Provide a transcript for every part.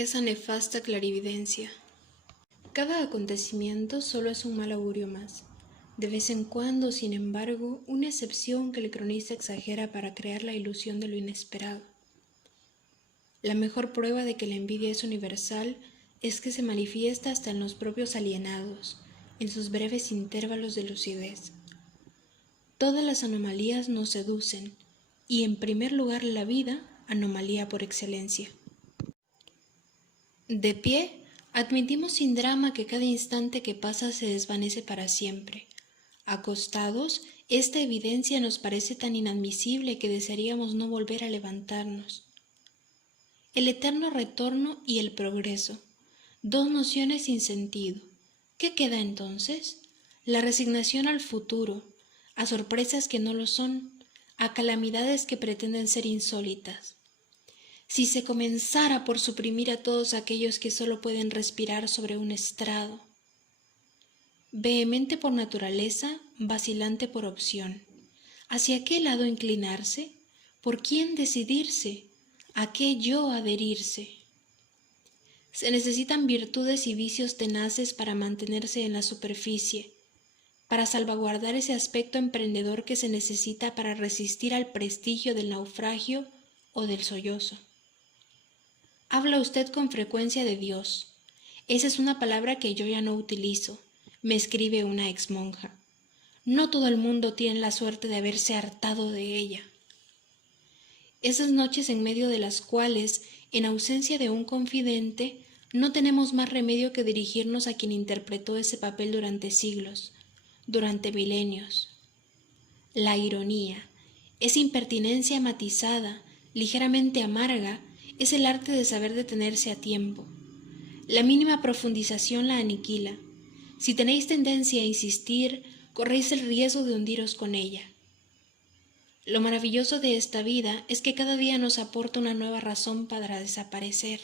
Esa nefasta clarividencia. Cada acontecimiento solo es un mal augurio más. De vez en cuando, sin embargo, una excepción que el cronista exagera para crear la ilusión de lo inesperado. La mejor prueba de que la envidia es universal es que se manifiesta hasta en los propios alienados, en sus breves intervalos de lucidez. Todas las anomalías nos seducen, y en primer lugar la vida, anomalía por excelencia. De pie, admitimos sin drama que cada instante que pasa se desvanece para siempre. Acostados, esta evidencia nos parece tan inadmisible que desearíamos no volver a levantarnos. El eterno retorno y el progreso, dos nociones sin sentido. ¿Qué queda entonces? La resignación al futuro, a sorpresas que no lo son, a calamidades que pretenden ser insólitas. Si se comenzara por suprimir a todos aquellos que solo pueden respirar sobre un estrado. Vehemente por naturaleza, vacilante por opción. ¿Hacia qué lado inclinarse? ¿Por quién decidirse? ¿A qué yo adherirse? Se necesitan virtudes y vicios tenaces para mantenerse en la superficie, para salvaguardar ese aspecto emprendedor que se necesita para resistir al prestigio del naufragio o del sollozo. Habla usted con frecuencia de Dios. Esa es una palabra que yo ya no utilizo, me escribe una exmonja. No todo el mundo tiene la suerte de haberse hartado de ella. Esas noches en medio de las cuales, en ausencia de un confidente, no tenemos más remedio que dirigirnos a quien interpretó ese papel durante siglos, durante milenios. La ironía, esa impertinencia matizada, ligeramente amarga, es el arte de saber detenerse a tiempo. La mínima profundización la aniquila. Si tenéis tendencia a insistir, corréis el riesgo de hundiros con ella. Lo maravilloso de esta vida es que cada día nos aporta una nueva razón para desaparecer.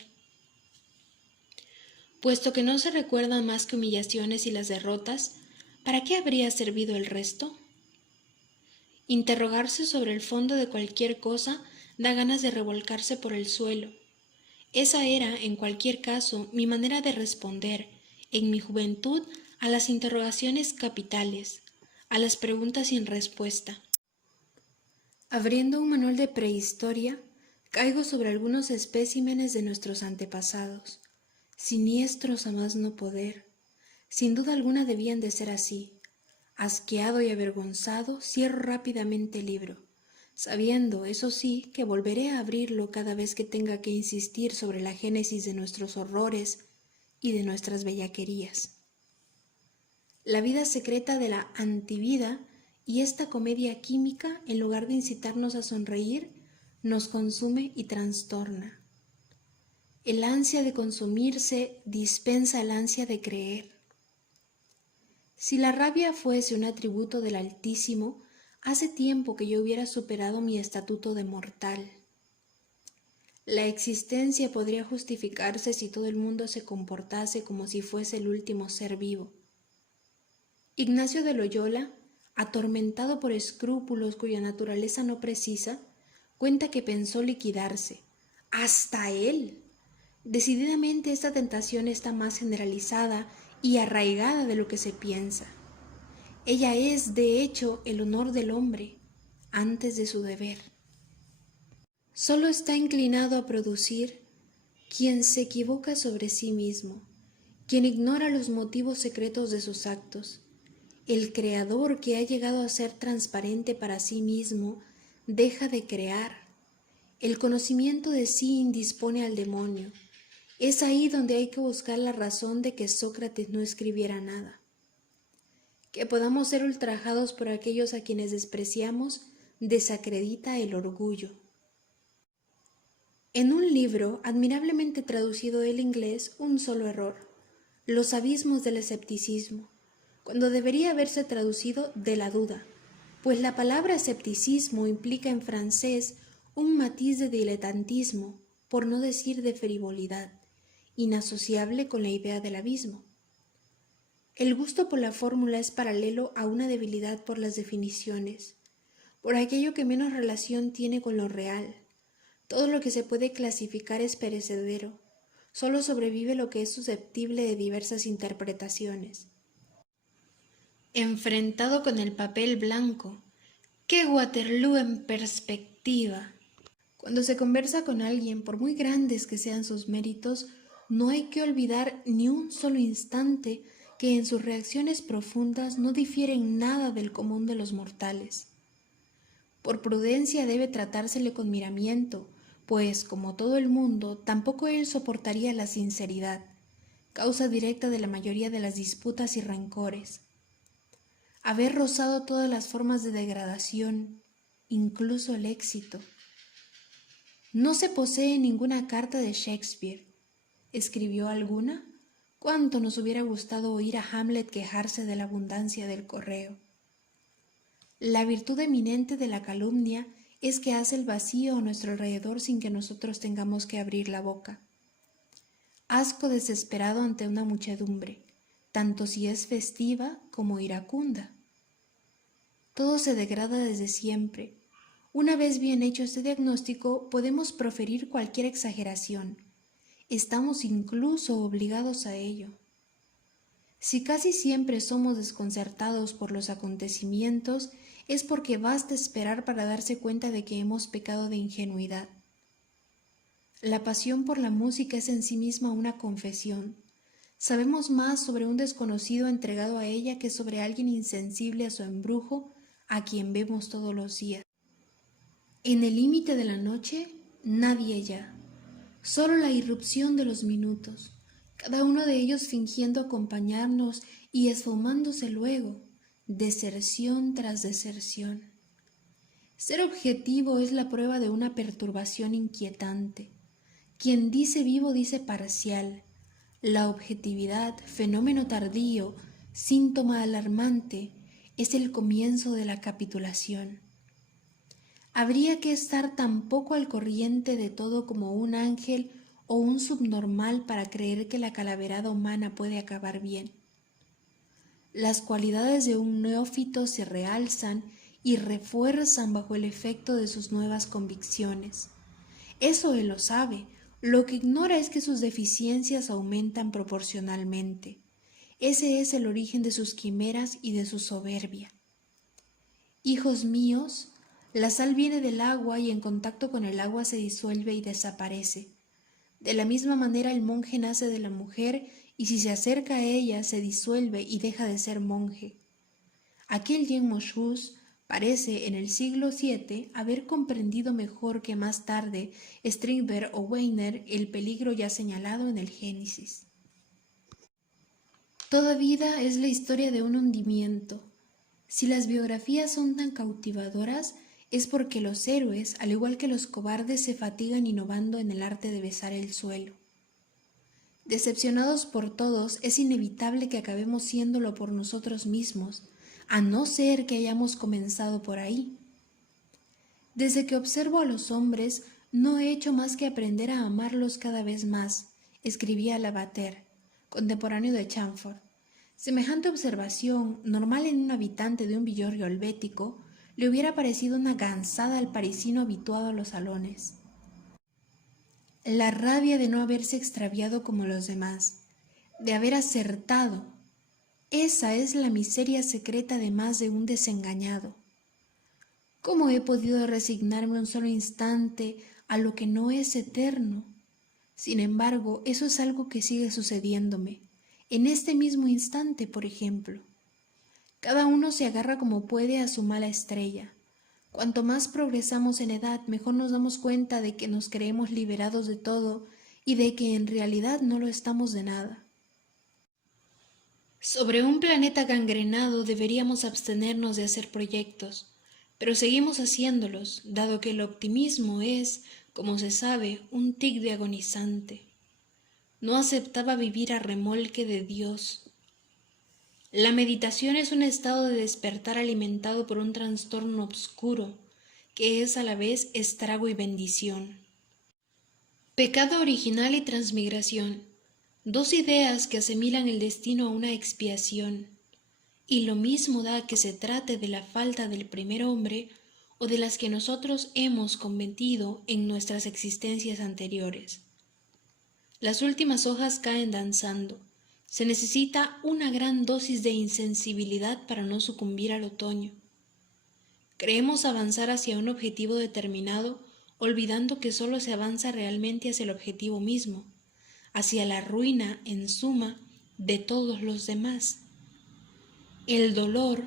Puesto que no se recuerdan más que humillaciones y las derrotas, ¿para qué habría servido el resto? Interrogarse sobre el fondo de cualquier cosa da ganas de revolcarse por el suelo. Esa era, en cualquier caso, mi manera de responder, en mi juventud, a las interrogaciones capitales, a las preguntas sin respuesta. Abriendo un manual de prehistoria, caigo sobre algunos especímenes de nuestros antepasados, siniestros a más no poder. Sin duda alguna debían de ser así. Asqueado y avergonzado, cierro rápidamente el libro, sabiendo, eso sí, que volveré a abrirlo cada vez que tenga que insistir sobre la génesis de nuestros horrores y de nuestras bellaquerías. La vida secreta de la antivida y esta comedia química, en lugar de incitarnos a sonreír, nos consume y trastorna. El ansia de consumirse dispensa el ansia de creer. Si la rabia fuese un atributo del Altísimo, hace tiempo que yo hubiera superado mi estatuto de mortal. La existencia podría justificarse si todo el mundo se comportase como si fuese el último ser vivo. Ignacio de Loyola, atormentado por escrúpulos cuya naturaleza no precisa, cuenta que pensó liquidarse. ¡Hasta él! Decididamente esta tentación está más generalizada y arraigada de lo que se piensa. Ella es, de hecho, el honor del hombre, antes de su deber. Solo está inclinado a producir quien se equivoca sobre sí mismo, quien ignora los motivos secretos de sus actos. El creador que ha llegado a ser transparente para sí mismo deja de crear. El conocimiento de sí indispone al demonio. Es ahí donde hay que buscar la razón de que Sócrates no escribiera nada. Que podamos ser ultrajados por aquellos a quienes despreciamos desacredita el orgullo. En un libro admirablemente traducido del inglés, un solo error: los abismos del escepticismo, cuando debería haberse traducido de la duda, pues la palabra escepticismo implica en francés un matiz de diletantismo, por no decir de frivolidad, inasociable con la idea del abismo. El gusto por la fórmula es paralelo a una debilidad por las definiciones, por aquello que menos relación tiene con lo real. Todo lo que se puede clasificar es perecedero. solo sobrevive lo que es susceptible de diversas interpretaciones. Enfrentado con el papel blanco, ¡qué Waterloo en perspectiva! Cuando se conversa con alguien, por muy grandes que sean sus méritos, no hay que olvidar ni un solo instante que en sus reacciones profundas no difieren nada del común de los mortales. Por prudencia debe tratársele con miramiento, pues, como todo el mundo, tampoco él soportaría la sinceridad, causa directa de la mayoría de las disputas y rencores. Haber rozado todas las formas de degradación, incluso el éxito. No se posee ninguna carta de Shakespeare. ¿Escribió alguna? ¿Cuánto nos hubiera gustado oír a Hamlet quejarse de la abundancia del correo? La virtud eminente de la calumnia es que hace el vacío a nuestro alrededor sin que nosotros tengamos que abrir la boca. Asco desesperado ante una muchedumbre, tanto si es festiva como iracunda. Todo se degrada desde siempre. Una vez bien hecho este diagnóstico, podemos proferir cualquier exageración. Estamos incluso obligados a ello. Si casi siempre somos desconcertados por los acontecimientos, es porque basta esperar para darse cuenta de que hemos pecado de ingenuidad. La pasión por la música es en sí misma una confesión. Sabemos más sobre un desconocido entregado a ella que sobre alguien insensible a su embrujo, a quien vemos todos los días. En el límite de la noche, nadie ya, solo la irrupción de los minutos, cada uno de ellos fingiendo acompañarnos y esfumándose luego, deserción tras deserción. Ser objetivo es la prueba de una perturbación inquietante. Quien dice vivo dice parcial. La objetividad, fenómeno tardío, síntoma alarmante, es el comienzo de la capitulación. Habría que estar tan poco al corriente de todo como un ángel o un subnormal para creer que la calaverada humana puede acabar bien. Las cualidades de un neófito se realzan y refuerzan bajo el efecto de sus nuevas convicciones. Eso él lo sabe, lo que ignora es que sus deficiencias aumentan proporcionalmente. Ese es el origen de sus quimeras y de su soberbia. Hijos míos, la sal viene del agua y en contacto con el agua se disuelve y desaparece. De la misma manera el monje nace de la mujer y si se acerca a ella se disuelve y deja de ser monje. Aquel Jean Moscous parece en el siglo VII haber comprendido mejor que más tarde Strindberg o Weiner el peligro ya señalado en el Génesis. Toda vida es la historia de un hundimiento. Si las biografías son tan cautivadoras, es porque los héroes, al igual que los cobardes, se fatigan innovando en el arte de besar el suelo. Decepcionados por todos, es inevitable que acabemos siéndolo por nosotros mismos, a no ser que hayamos comenzado por ahí. Desde que observo a los hombres, no he hecho más que aprender a amarlos cada vez más, escribía Lavater, contemporáneo de Chamfort. Semejante observación, normal en un habitante de un villorrio helvético, le hubiera parecido una gansada al parisino habituado a los salones. La rabia de no haberse extraviado como los demás, de haber acertado, esa es la miseria secreta de más de un desengañado. ¿Cómo he podido resignarme un solo instante a lo que no es eterno? Sin embargo, eso es algo que sigue sucediéndome, en este mismo instante, por ejemplo. Cada uno se agarra como puede a su mala estrella. Cuanto más progresamos en edad, mejor nos damos cuenta de que nos creemos liberados de todo y de que en realidad no lo estamos de nada. Sobre un planeta gangrenado deberíamos abstenernos de hacer proyectos, pero seguimos haciéndolos, dado que el optimismo es, como se sabe, un tic de agonizante. No aceptaba vivir a remolque de Dios. La meditación es un estado de despertar alimentado por un trastorno obscuro, que es a la vez estrago y bendición. Pecado original y transmigración, dos ideas que asimilan el destino a una expiación, y lo mismo da que se trate de la falta del primer hombre o de las que nosotros hemos cometido en nuestras existencias anteriores. Las últimas hojas caen danzando. Se necesita una gran dosis de insensibilidad para no sucumbir al otoño. Creemos avanzar hacia un objetivo determinado, olvidando que solo se avanza realmente hacia el objetivo mismo, hacia la ruina, en suma, de todos los demás. El dolor,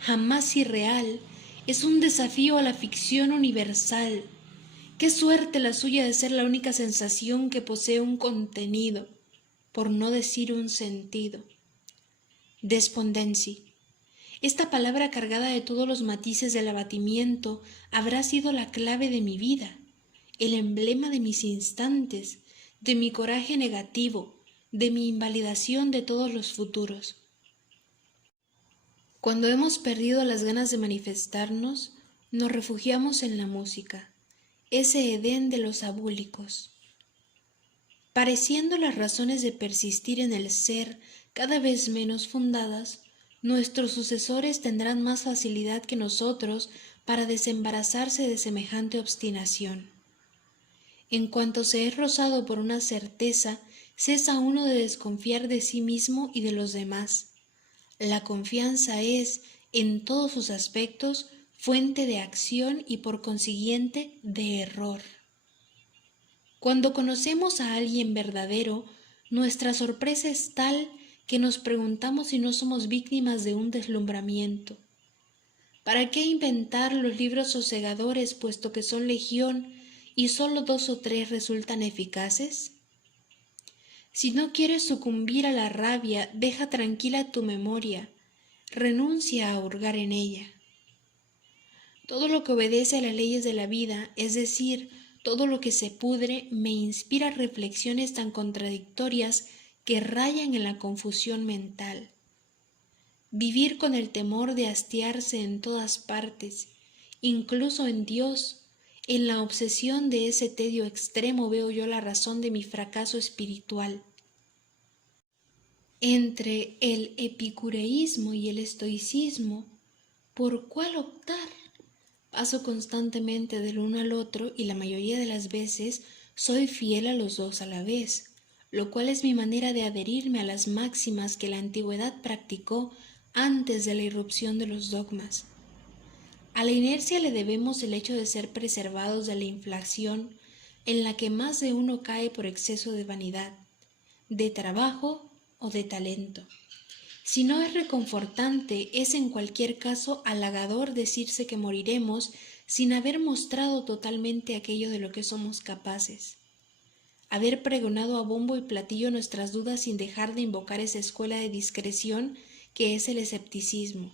jamás irreal, es un desafío a la ficción universal. Qué suerte la suya de ser la única sensación que posee un contenido, por no decir un sentido. Despondency. Esta palabra cargada de todos los matices del abatimiento habrá sido la clave de mi vida, el emblema de mis instantes, de mi coraje negativo, de mi invalidación de todos los futuros. Cuando hemos perdido las ganas de manifestarnos, nos refugiamos en la música, ese Edén de los abúlicos. Pareciendo las razones de persistir en el ser cada vez menos fundadas, nuestros sucesores tendrán más facilidad que nosotros para desembarazarse de semejante obstinación. En cuanto se es rozado por una certeza, cesa uno de desconfiar de sí mismo y de los demás. La confianza es, en todos sus aspectos, fuente de acción y por consiguiente de error. Cuando conocemos a alguien verdadero, nuestra sorpresa es tal que nos preguntamos si no somos víctimas de un deslumbramiento. ¿Para qué inventar los libros sosegadores puesto que son legión y solo 2 o 3 resultan eficaces? Si no quieres sucumbir a la rabia, deja tranquila tu memoria, renuncia a hurgar en ella. Todo lo que obedece a las leyes de la vida, es decir, todo lo que se pudre, me inspira reflexiones tan contradictorias que rayan en la confusión mental. Vivir con el temor de hastiarse en todas partes, incluso en Dios, en la obsesión de ese tedio extremo veo yo la razón de mi fracaso espiritual. Entre el epicureísmo y el estoicismo, ¿por cuál optar? Paso constantemente del uno al otro y la mayoría de las veces soy fiel a los dos a la vez, lo cual es mi manera de adherirme a las máximas que la antigüedad practicó antes de la irrupción de los dogmas. A la inercia le debemos el hecho de ser preservados de la inflación en la que más de uno cae por exceso de vanidad, de trabajo o de talento. Si no es reconfortante, es en cualquier caso halagador decirse que moriremos sin haber mostrado totalmente aquello de lo que somos capaces. Haber pregonado a bombo y platillo nuestras dudas sin dejar de invocar esa escuela de discreción que es el escepticismo.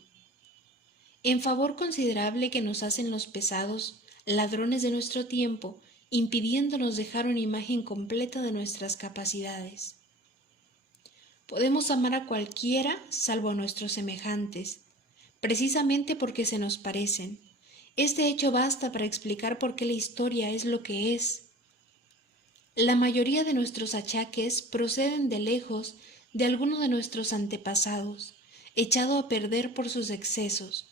En favor considerable que nos hacen los pesados, ladrones de nuestro tiempo, impidiéndonos dejar una imagen completa de nuestras capacidades. Podemos amar a cualquiera salvo a nuestros semejantes, precisamente porque se nos parecen. Este hecho basta para explicar por qué la historia es lo que es. La mayoría de nuestros achaques proceden de lejos de alguno de nuestros antepasados, echado a perder por sus excesos.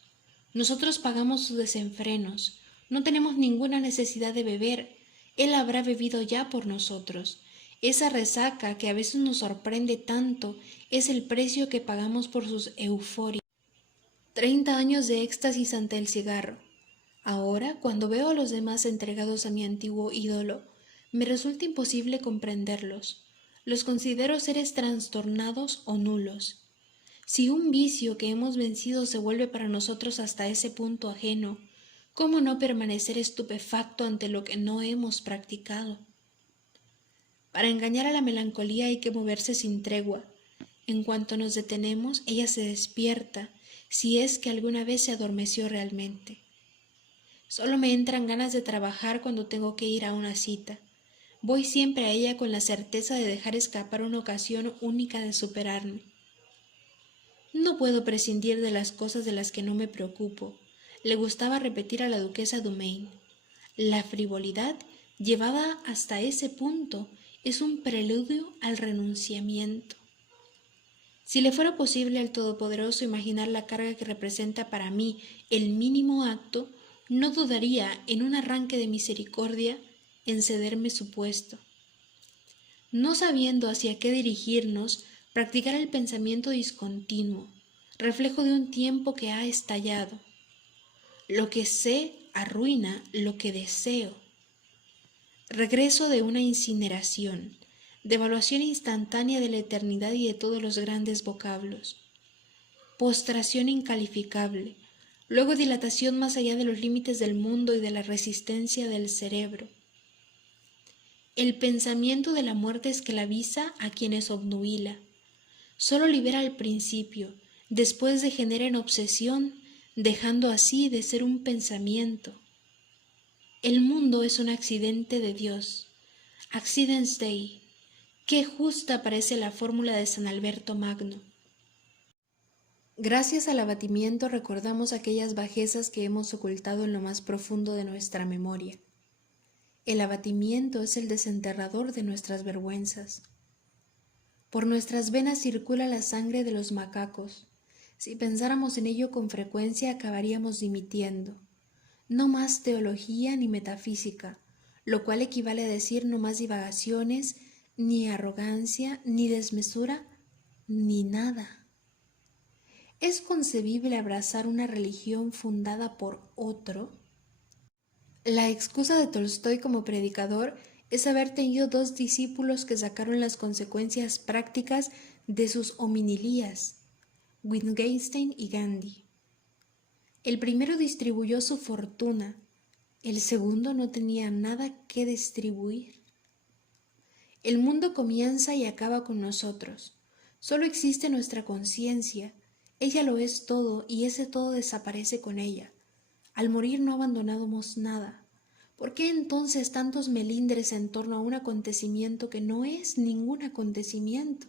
Nosotros pagamos sus desenfrenos, no tenemos ninguna necesidad de beber, él habrá bebido ya por nosotros. Esa resaca que a veces nos sorprende tanto es el precio que pagamos por sus euforias. 30 años de éxtasis ante el cigarro. Ahora, cuando veo a los demás entregados a mi antiguo ídolo, me resulta imposible comprenderlos. Los considero seres trastornados o nulos. Si un vicio que hemos vencido se vuelve para nosotros hasta ese punto ajeno, ¿cómo no permanecer estupefacto ante lo que no hemos practicado? Para engañar a la melancolía hay que moverse sin tregua. En cuanto nos detenemos, ella se despierta, si es que alguna vez se adormeció realmente. Solo me entran ganas de trabajar cuando tengo que ir a una cita. Voy siempre a ella con la certeza de dejar escapar una ocasión única de superarme. No puedo prescindir de las cosas de las que no me preocupo, le gustaba repetir a la duquesa Dumaine. La frivolidad, llevada hasta ese punto, es un preludio al renunciamiento. Si le fuera posible al Todopoderoso imaginar la carga que representa para mí el mínimo acto, no dudaría, en un arranque de misericordia, en cederme su puesto. No sabiendo hacia qué dirigirnos, practicar el pensamiento discontinuo, reflejo de un tiempo que ha estallado. Lo que sé arruina lo que deseo. Regreso de una incineración, devaluación instantánea de la eternidad y de todos los grandes vocablos. Postración incalificable, luego dilatación más allá de los límites del mundo y de la resistencia del cerebro. El pensamiento de la muerte esclaviza a quienes obnubila. Solo libera al principio, después degenera en obsesión, dejando así de ser un pensamiento. El mundo es un accidente de Dios. Accidens Dei. Qué justa parece la fórmula de San Alberto Magno. Gracias al abatimiento recordamos aquellas bajezas que hemos ocultado en lo más profundo de nuestra memoria. El abatimiento es el desenterrador de nuestras vergüenzas. Por nuestras venas circula la sangre de los macacos. Si pensáramos en ello con frecuencia acabaríamos dimitiendo. No más teología ni metafísica, lo cual equivale a decir no más divagaciones, ni arrogancia, ni desmesura, ni nada. ¿Es concebible abrazar una religión fundada por otro? La excusa de Tolstói como predicador es haber tenido 2 discípulos que sacaron las consecuencias prácticas de sus hominilías, Wittgenstein y Gandhi. El primero distribuyó su fortuna, el segundo no tenía nada que distribuir. El mundo comienza y acaba con nosotros. Solo existe nuestra conciencia. Ella lo es todo y ese todo desaparece con ella. Al morir no abandonamos nada. ¿Por qué entonces tantos melindres en torno a un acontecimiento que no es ningún acontecimiento?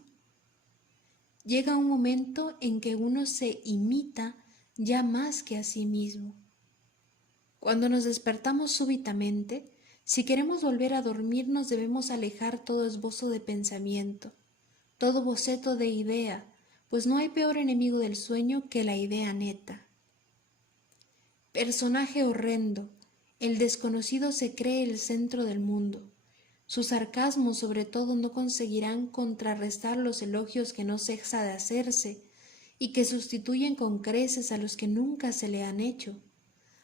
Llega un momento en que uno se imita ya más que a sí mismo. Cuando nos despertamos súbitamente, si queremos volver a dormirnos debemos alejar todo esbozo de pensamiento, todo boceto de idea, pues no hay peor enemigo del sueño que la idea neta. Personaje horrendo, el desconocido se cree el centro del mundo. Sus sarcasmos sobre todo no conseguirán contrarrestar los elogios que no cesa de hacerse y que sustituyen con creces a los que nunca se le han hecho.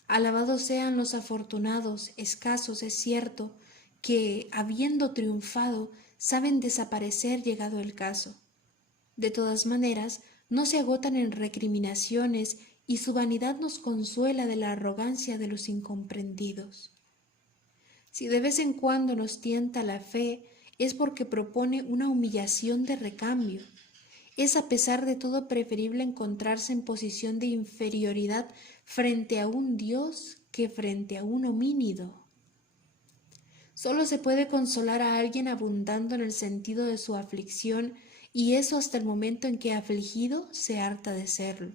Alabados sean los afortunados, escasos es cierto, que, habiendo triunfado, saben desaparecer llegado el caso. De todas maneras, no se agotan en recriminaciones y su vanidad nos consuela de la arrogancia de los incomprendidos. Si de vez en cuando nos tienta la fe, es porque propone una humillación de recambio. Es a pesar de todo preferible encontrarse en posición de inferioridad frente a un Dios que frente a un homínido. Solo se puede consolar a alguien abundando en el sentido de su aflicción, y eso hasta el momento en que afligido se harta de serlo.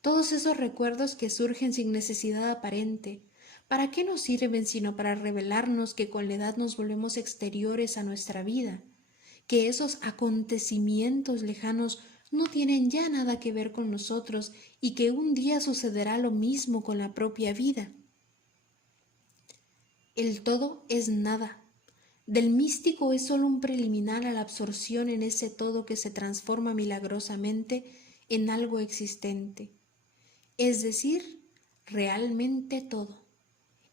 Todos esos recuerdos que surgen sin necesidad aparente, ¿para qué nos sirven sino para revelarnos que con la edad nos volvemos exteriores a nuestra vida? Que esos acontecimientos lejanos no tienen ya nada que ver con nosotros y que un día sucederá lo mismo con la propia vida. El todo es nada. Del místico es solo un preliminar a la absorción en ese todo que se transforma milagrosamente en algo existente. Es decir, realmente todo.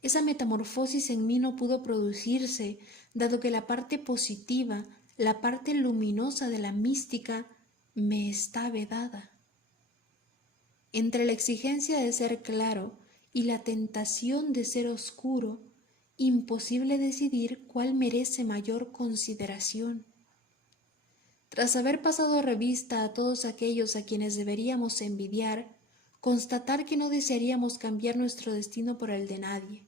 Esa metamorfosis en mí no pudo producirse, dado que la parte positiva, la parte luminosa de la mística, me está vedada. Entre la exigencia de ser claro y la tentación de ser oscuro, imposible decidir cuál merece mayor consideración. Tras haber pasado revista a todos aquellos a quienes deberíamos envidiar, constatar que no desearíamos cambiar nuestro destino por el de nadie.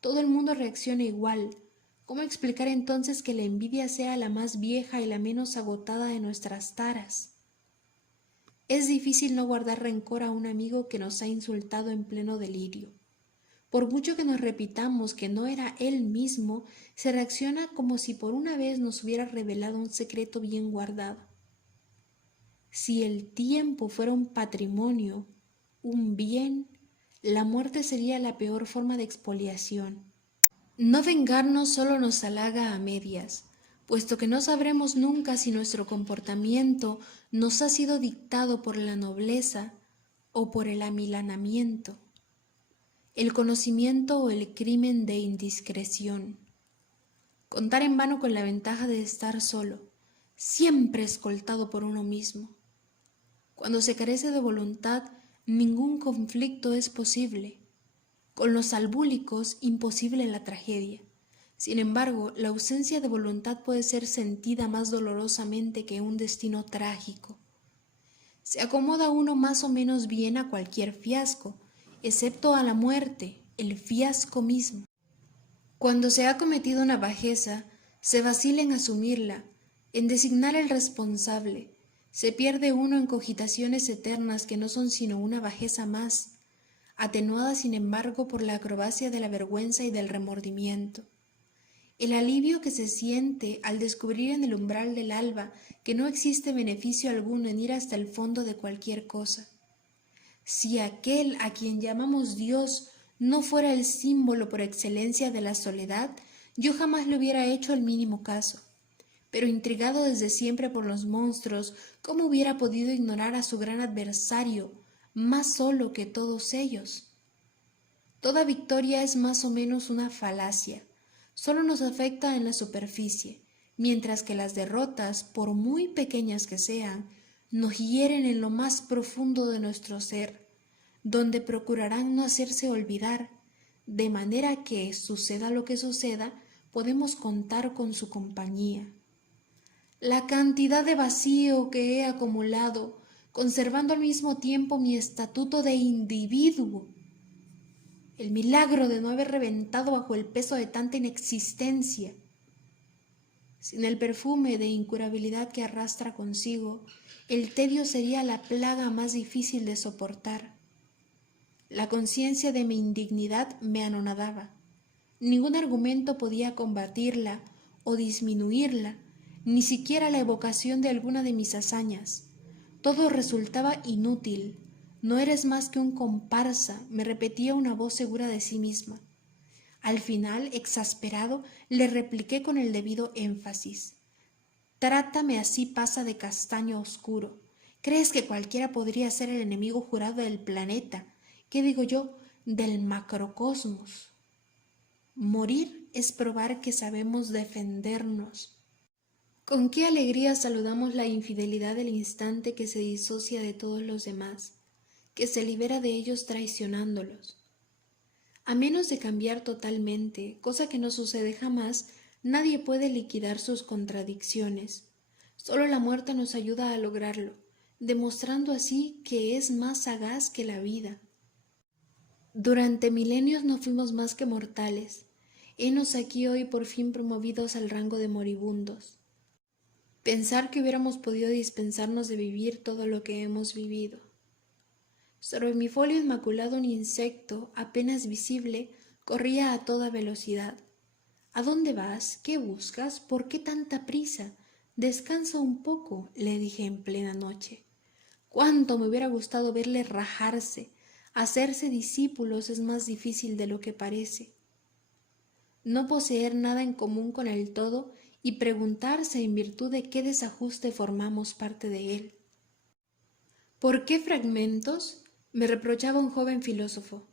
Todo el mundo reacciona igual. ¿Cómo explicar entonces que la envidia sea la más vieja y la menos agotada de nuestras taras? Es difícil no guardar rencor a un amigo que nos ha insultado en pleno delirio. Por mucho que nos repitamos que no era él mismo, se reacciona como si por una vez nos hubiera revelado un secreto bien guardado. Si el tiempo fuera un patrimonio, un bien, la muerte sería la peor forma de expoliación. No vengarnos solo nos halaga a medias, puesto que no sabremos nunca si nuestro comportamiento nos ha sido dictado por la nobleza o por el amilanamiento, el conocimiento o el crimen de indiscreción. Contar en vano con la ventaja de estar solo, siempre escoltado por uno mismo. Cuando se carece de voluntad, ningún conflicto es posible. Con los albúlicos, imposible la tragedia. Sin embargo, la ausencia de voluntad puede ser sentida más dolorosamente que un destino trágico. Se acomoda uno más o menos bien a cualquier fiasco, excepto a la muerte, el fiasco mismo. Cuando se ha cometido una bajeza, se vacila en asumirla, en designar el responsable. Se pierde uno en cogitaciones eternas que no son sino una bajeza más, atenuada sin embargo por la acrobacia de la vergüenza y del remordimiento. El alivio que se siente al descubrir en el umbral del alba que no existe beneficio alguno en ir hasta el fondo de cualquier cosa. Si aquel a quien llamamos Dios no fuera el símbolo por excelencia de la soledad, yo jamás le hubiera hecho el mínimo caso. Pero intrigado desde siempre por los monstruos, ¿cómo hubiera podido ignorar a su gran adversario, más solo que todos ellos? Toda victoria es más o menos una falacia, solo nos afecta en la superficie, mientras que las derrotas, por muy pequeñas que sean, nos hieren en lo más profundo de nuestro ser, donde procurarán no hacerse olvidar, de manera que, suceda lo que suceda, podemos contar con su compañía. La cantidad de vacío que he acumulado, conservando al mismo tiempo mi estatuto de individuo, el milagro de no haber reventado bajo el peso de tanta inexistencia, sin el perfume de incurabilidad que arrastra consigo, el tedio sería la plaga más difícil de soportar. La conciencia de mi indignidad me anonadaba. Ningún argumento podía combatirla o disminuirla, ni siquiera la evocación de alguna de mis hazañas. Todo resultaba inútil. No eres más que un comparsa, me repetía una voz segura de sí misma. Al final, exasperado, le repliqué con el debido énfasis. Trátame así, pasa de castaño oscuro. ¿Crees que cualquiera podría ser el enemigo jurado del planeta? ¿Qué digo yo? Del macrocosmos. Morir es probar que sabemos defendernos. Con qué alegría saludamos la infidelidad del instante que se disocia de todos los demás, que se libera de ellos traicionándolos. A menos de cambiar totalmente, cosa que no sucede jamás, nadie puede liquidar sus contradicciones. Solo la muerte nos ayuda a lograrlo, demostrando así que es más sagaz que la vida. Durante milenios no fuimos más que mortales. Henos aquí hoy por fin promovidos al rango de moribundos. Pensar que hubiéramos podido dispensarnos de vivir todo lo que hemos vivido. Sobre mi folio inmaculado un insecto, apenas visible, corría a toda velocidad. ¿A dónde vas? ¿Qué buscas? ¿Por qué tanta prisa? Descansa un poco, le dije en plena noche. Cuánto me hubiera gustado verle rajarse. Hacerse discípulos es más difícil de lo que parece. No poseer nada en común con el todo y preguntarse en virtud de qué desajuste formamos parte de él. ¿Por qué fragmentos? Me reprochaba un joven filósofo.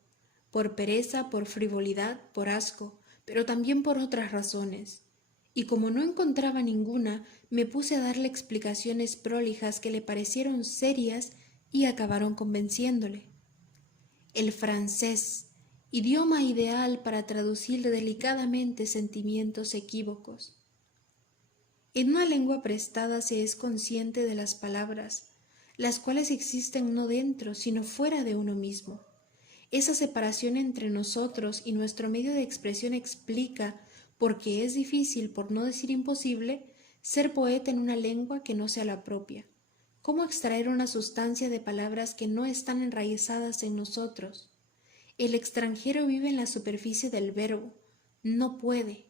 Por pereza, por frivolidad, por asco, pero también por otras razones. Y como no encontraba ninguna, me puse a darle explicaciones prolijas que le parecieron serias y acabaron convenciéndole. El francés, idioma ideal para traducir delicadamente sentimientos equívocos. En una lengua prestada se es consciente de las palabras, las cuales existen no dentro, sino fuera de uno mismo. Esa separación entre nosotros y nuestro medio de expresión explica, porque es difícil, por no decir imposible, ser poeta en una lengua que no sea la propia. ¿Cómo extraer una sustancia de palabras que no están enraizadas en nosotros? El extranjero vive en la superficie del verbo. No puede,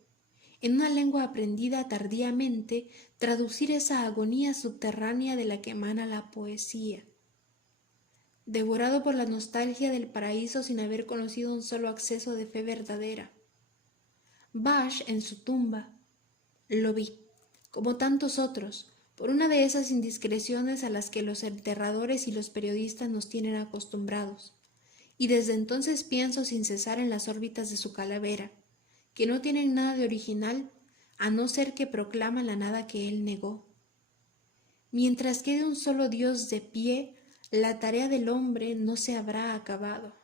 en una lengua aprendida tardíamente, traducir esa agonía subterránea de la que emana la poesía. Devorado por la nostalgia del paraíso sin haber conocido un solo acceso de fe verdadera. Bach en su tumba. Lo vi. como tantos otros, por una de esas indiscreciones a las que los enterradores y los periodistas nos tienen acostumbrados. Y desde entonces pienso sin cesar en las órbitas de su calavera, que no tienen nada de original, a no ser que proclaman la nada que él negó. Mientras quede un solo Dios de pie, la tarea del hombre no se habrá acabado.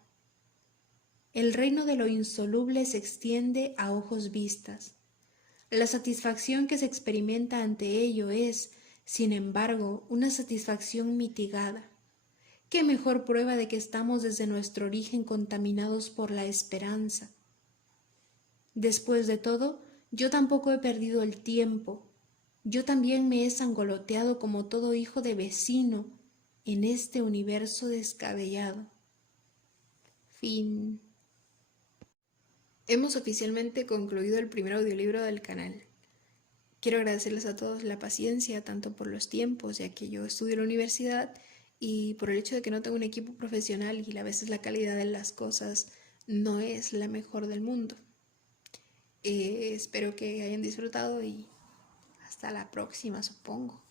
El reino de lo insoluble se extiende a ojos vistas. La satisfacción que se experimenta ante ello es, sin embargo, una satisfacción mitigada. ¿Qué mejor prueba de que estamos desde nuestro origen contaminados por la esperanza? Después de todo, yo tampoco he perdido el tiempo. Yo también me he sangoloteado como todo hijo de vecino en este universo descabellado. Fin. Hemos oficialmente concluido el primer audiolibro del canal. Quiero agradecerles a todos la paciencia, tanto por los tiempos, ya que yo estudio en la universidad, y por el hecho de que no tengo un equipo profesional y a veces la calidad de las cosas no es la mejor del mundo. Espero que hayan disfrutado y hasta la próxima, supongo.